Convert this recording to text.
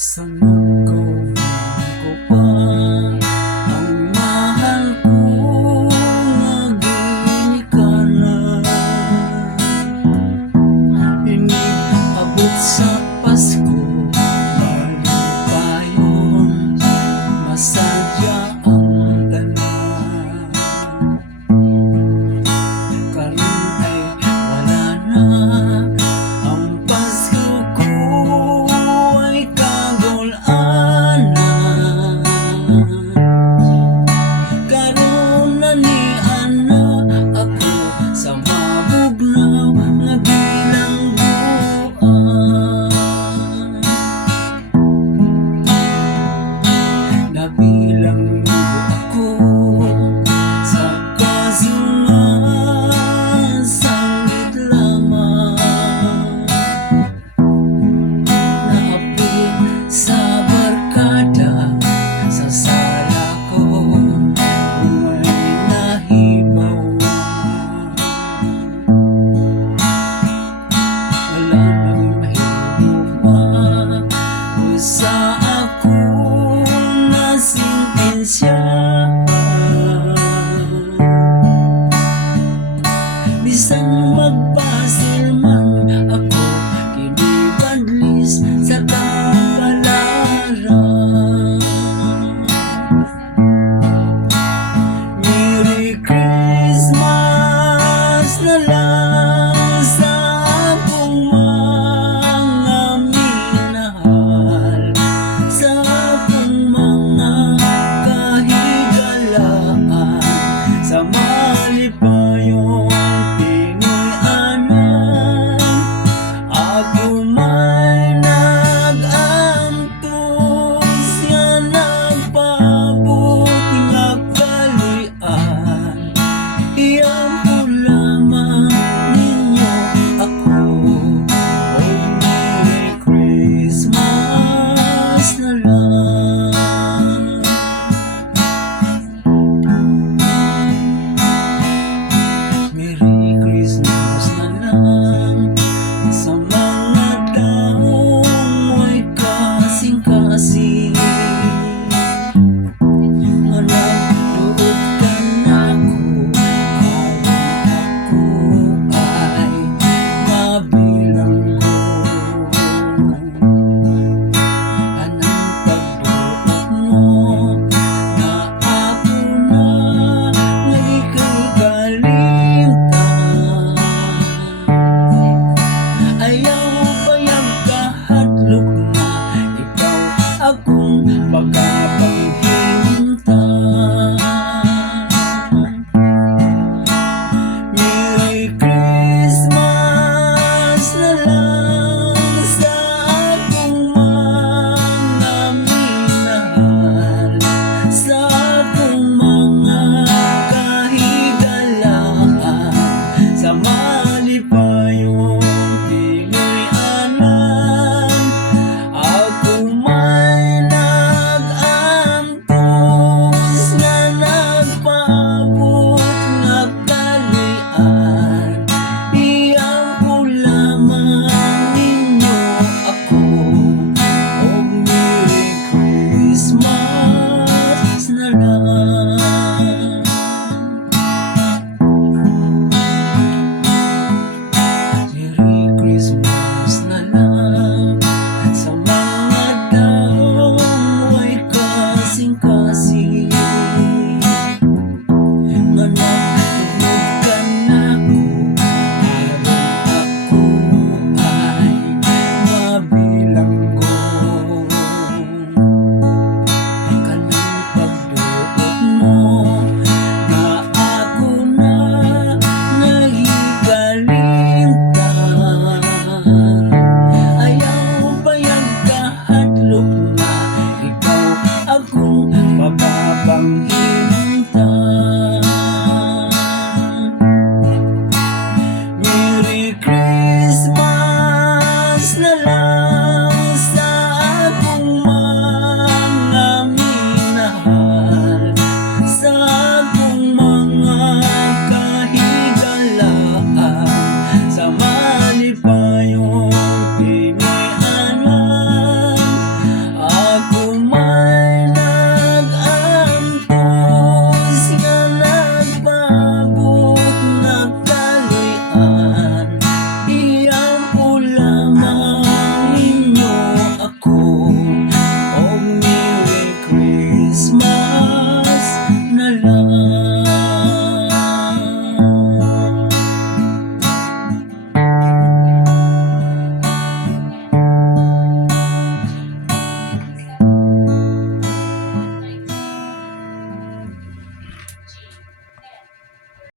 Sana kauban ko pa ang mahal kong ginikanan. Iniabot sa Pasko, malipayon, masadya ang tanan. Karon ay wala na ang Pasko ko, ay kagul-anan. Karon na niana ako sa mabugnaw nga bilangguan. Nabilanggo ako sa kasungan, sangit lamang. Naapit sa barkada, sa sala ko may nahibawan. Wala nang mahibawa sa akong nasintensyahan. Bisan magpasil man ako, kinibadlis sa kapalaran. Merry Christmas na lang sa akong mga minahal, sa akong mga kahigalaan, sa malipayong tinianan. Ako may nag-antos nga nagpaabot nga kalian. Iyang po lamang ninyo ako. Oh, Merry Christmas na lang. Merry Christmas na lang sa mga taong may kasing-kasing. Nagduot ka nako, aron ako ay mabilanggo. Anang pagduot mo na ako na nagkagalingan. Ayaw payag kahadlok na ikaw akong pagkapanghintan. Merry Christmas na lang.